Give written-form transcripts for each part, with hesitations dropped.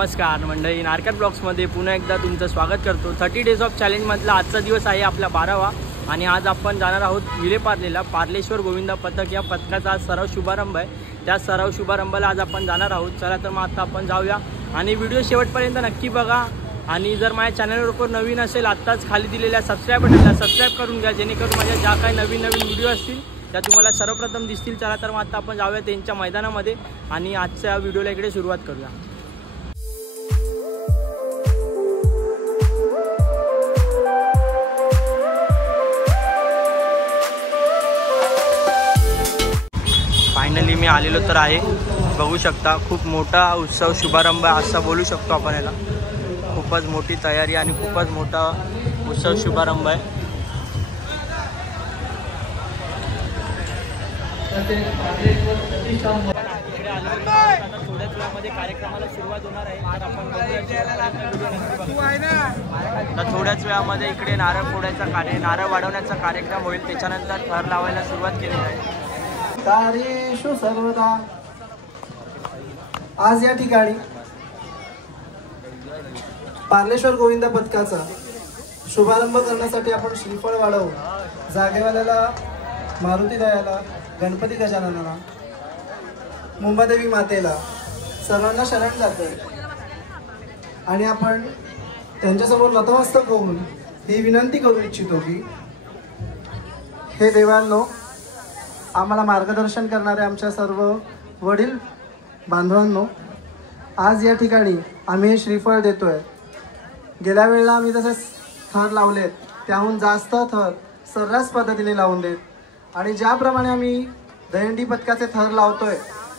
नमस्कार मंडळी, नारकर ब्लॉग्समध्ये पुन्हा एकदा तुमचं स्वागत करतो। 30 डेज ऑफ चॅलेंजमधला आजचा दिवस आहे आपला 12वा आणि आज आपण जाणार आहोत विलेपार्लेला। पार्लेश्वर गोविंदा पथक या पथकाचा आज सराव शुभारंभ आहे। त्या सराव शुभारंभाला आज आपण जाणार आहोत। चला तर मग आता आपण जाऊया आणि व्हिडिओ शेवटपर्यंत नक्की बघा। आणि जर माझ्या चॅनलवर नवीन असेल आत्ताच खाली दिलेल्या सबस्क्राइब बटनला सबस्क्राइब करून घ्या, जेणेकरून माझ्या ज्या काही नवीन व्हिडिओ असतील त्या तुम्हाला सर्वप्रथम दिसतील। चला तर मग आता आपण जाऊया त्यांच्या मैदानामध्ये आणि आजच्या व्हिडिओला इकडे सुरुवात करूया। फायनली मी आलेलो तर आहे, बघू शकता खूप मोठा उत्सव शुभारंभ असं बोलू शकतो आपण याला। खूपच मोठी तयारी आणि खूपच मोठा उत्सव शुभारंभ आहे। थोड्याच वेळामध्ये कार्यक्रमाला सुरुवात होणार आहे। तर थोड्याच वेळामध्ये इकडे नारळ फोडायचा नारळ वाढवण्याचा कार्यक्रम होईल, त्याच्यानंतर थर लावायला सुरुवात केली आहे। कार्येषु सर्वदा आज या ठिकाणी पार्लेश्वर गोविंदा पथकाचा शुभारंभ करण्यासाठी आपण श्रीफळ वाढवू जागेवाल्याला, मारुती दयाला, गणपती गजाननाला, मुंबादेवी मातेला सर्वांना शरण जातोय आणि आपण त्यांच्यासमोर नतमस्तक होऊन ही विनंती करू इच्छितो की हे देवांनो, आम्हाला मार्गदर्शन करणारे आमच्या सर्व वडील बांधवांनो, आज या ठिकाणी आम्ही हे श्रीफळ देतोय। गेल्या वेळेला आम्ही जसे थर लावलेत त्याहून जास्त थर सर्रास पद्धतीने लावून देत आणि ज्याप्रमाणे आम्ही दहीहंडी पथकाचे थर लावतोय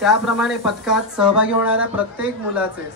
त्याप्रमाणे पथकात सहभागी होणाऱ्या प्रत्येक मुलाचे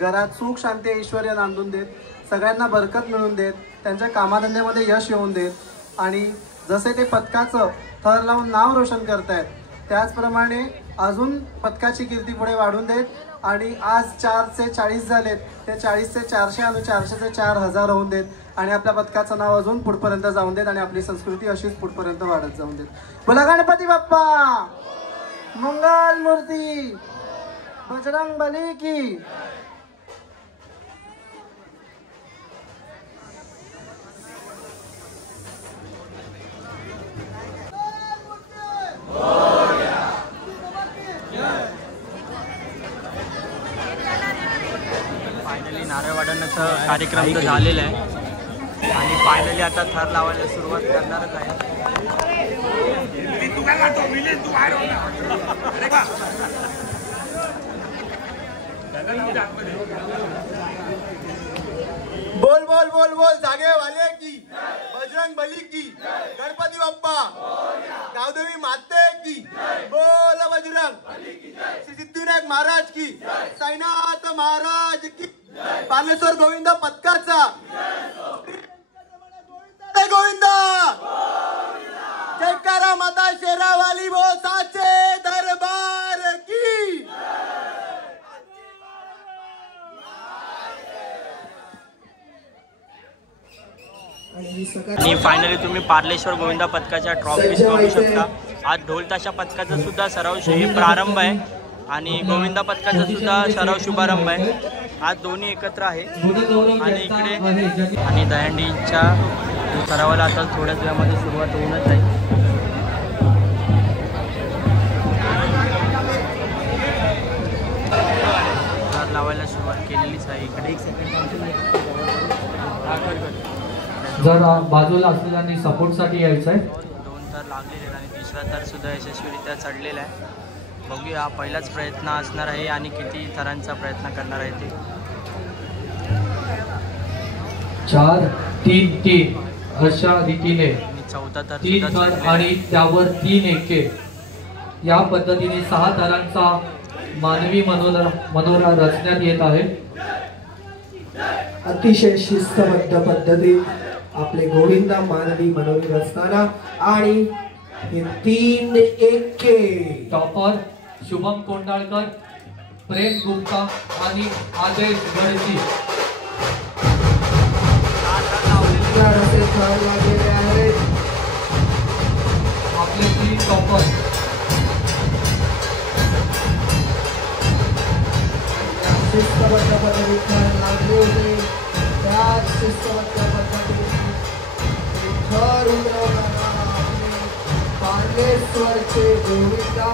घरात सुख शांती ऐश्वर्य नांदून देत, सगळ्यांना बरकत मिळवून देत, त्यांच्या कामाधंद्यामध्ये यश येऊन देत आणि जसे ते पथकाचं थर लावून नाव रोशन करतायत त्याचप्रमाणे अजून पथकाची कीर्ती पुढे वाढून देत आणि आज 4 चे 40 झालेत, ते 40 चे 400 आणि 400 चे 4000 होऊन देत आणि आपल्या पथकाचं नाव अजून पुढपर्यंत जाऊन देत आणि आपली संस्कृती अशीच पुढपर्यंत वाढत जाऊन देत। बोला गणपती बाप्पा, मंगल मूर्ती, बजरंग बली की। फायनली नारळ वाढवण्याचा कार्यक्रम तर झालेला आहे आणि फायनली आता थर लावायला सुरुवात करणारच आहे। बोल बोल बोल बोल, जागे वाले की, बजरंग बली की, गणपती बाप्पा, गावदेवी माते की, बोल बजरंग, श्री सिद्धिविनायक महाराज की, साईनाथ महाराज की, पार्लेश्वर गोविंदा पथकाचा गोविंदा, जयकारा माता शेरावाली वो साचे दरबार की। आणि फायनली तुम्ही पार्लेश्वर गोविंदा पथकाच्या ट्रॉफीज बघू शकता। आज ढोल ताशा पथकाचा सुद्धा सराव प्रारंभ आहे आणि गोविंदा पथकाचा सुद्धा सराव शुभारंभ आहे। आज दोन्ही एकत्र आहे आणि इकडे आणि दहीहंडीच्या सरावाला आता थोड्याच वेळामध्ये सुरुवात होऊनच आहे। थर लावायला सुरुवात केलेलीच आहे। इकडे एक सेकंड जर बाजूला असलेल्यांनी सपोर्टसाठी यायचं आहे। 2 थर लागलेले आणि तिसरा थर सुद्धा यशस्वीरित्या चढलेला आहे। बघूया हा पहिलाच प्रयत्न असणार आहे आणि किती थरांचा प्रयत्न करणार आहे ते। 4 3 3 अशा रीतीने चौथा थर 3 थर आणि त्यावर 3 एके या पद्धतीने 6 थरांचा मानवी मनोरा रचण्यात येत आहे। अतिशय शिस्तबद्ध पद्धतीत आपले गोविंदा मानवी मनोरी रचताना आणि हे 3 एके टॉपर शुभम कोंडाळकर, प्रेम गुप्ता आणि आदेश गडजी आपले 3 टॉपर शिस्तबद्ध पद्धतीने लागले होते. त्याच शिस्तबद्ध पद्धतीने थर उतरवताना आपले पार्लेश्वरचे गोविंदा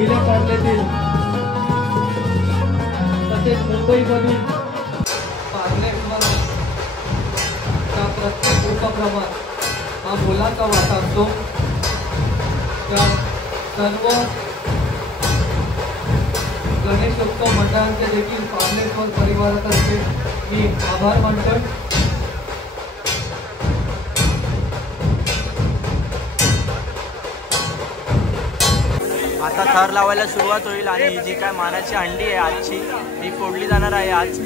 विलेपार्लेतील तसेच मुंबईमधील पार्लेश्वरच्या प्रत्येक उपक्रमात हा मुलांचा वाटा असतो. त्या सर्व गणेशोत्सव मंडळांचे देखील पार्लेश्वर परिवारातर्फे मी आभार मानतो. आता थर लावायला सुरुवात होईल आणि ही जी काय मानाची हंडी आहे आजची ती फोडली जाणार आहे. आज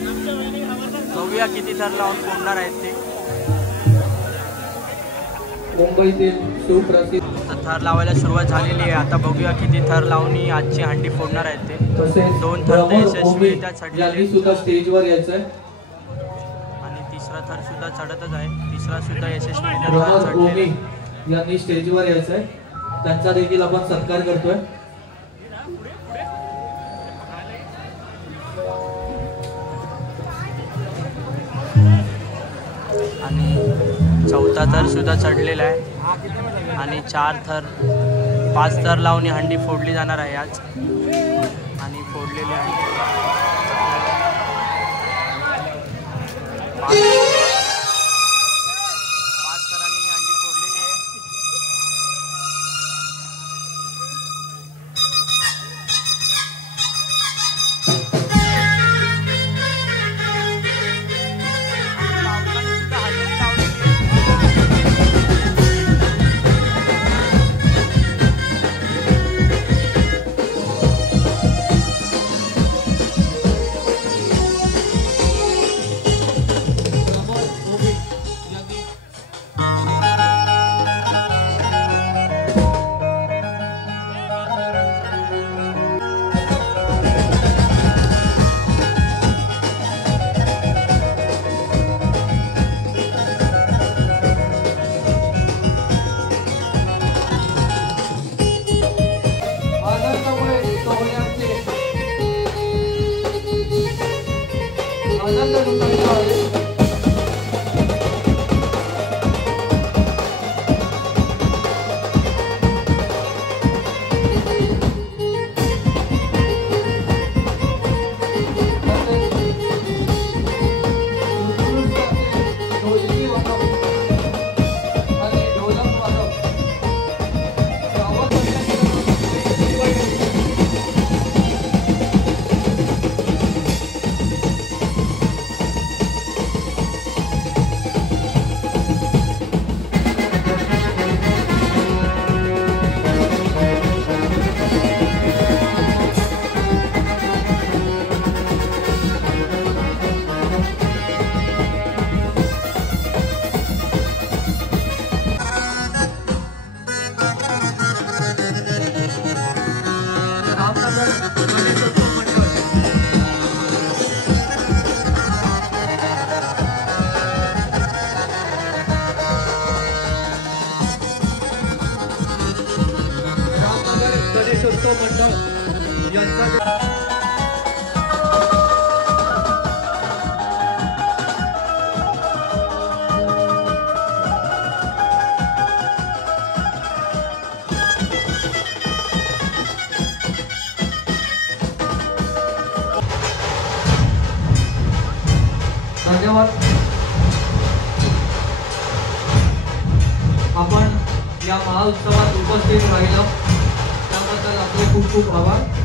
बघूया किती थर लावून फोडणार आहेत ते. मुंबईतील सुप्रसिद्ध थर लावायला सुरुवात झालेली आहे. आता बघूया किती थर लावून आजची हंडी फोडणार आहेत ते. तसेच 2 थर यशस्वीरित्या चढलेले सुद्धा स्टेजवर यायचंय आणि तिसरा थर सुद्धा चढतच आहे. तिसरा सुद्धा यशस्वीरित्या चढलेला यांनी स्टेजवर यायचंय. त्यांचा देखील आपण सत्कार करतोय. आणि चौथा थर सुद्धा चढलेला आहे आणि 5 थर लावून हंडी फोडली जाणार आहे आज. आणि फोडलेली हंडी 5 थरांनी हंडी फोडलेली आहे. आपण या महाउत्सवात उपस्थित राहिलं त्याबद्दल आपले खूप खूप आभार.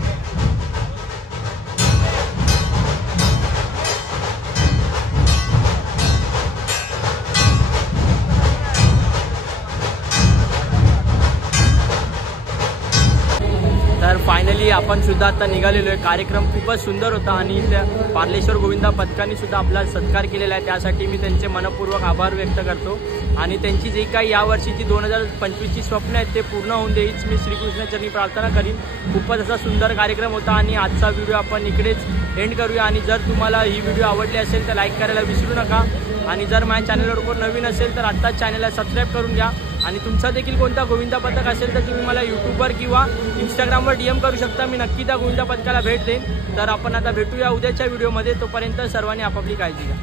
तर फायनली आपण सुद्धा आता निघालेलो आहे. कार्यक्रम खूपच सुंदर होता आणि त्या पार्लेश्वर गोविंदा पथकाने सुद्धा आपला सत्कार केलेला आहे. त्यासाठी मी त्यांचे मनपूर्वक आभार व्यक्त करतो आणि त्यांची जी काही यावर्षीची 2025ची स्वप्न आहेत ते पूर्ण होऊन दे हीच मी श्रीकृष्णाचरणी प्रार्थना करीन. खूपच असा सुंदर कार्यक्रम होता आणि आजचा व्हिडिओ आपण इकडेच एंड करूया. आणि जर तुम्हाला ही व्हिडिओ आवडली असेल तर लाईक करायला विसरू नका आणि जर माझ्या चॅनलवर कोण नवीन असेल तर आत्ताच चॅनलला सबस्क्राईब करून घ्या. आणि तुमचा देखील कोणता गोविंदा पथक असेल तर तुम्ही मला यूट्यूबवर किंवा इंस्टाग्रामवर DM करू शकता. मी नक्की त्या गोविंदा पथकाला भेट देईन. तर आपण आता भेटूया उद्याच्या व्हिडिओमध्ये. तोपर्यंत सर्वांनी आपापली काळजी घ्या.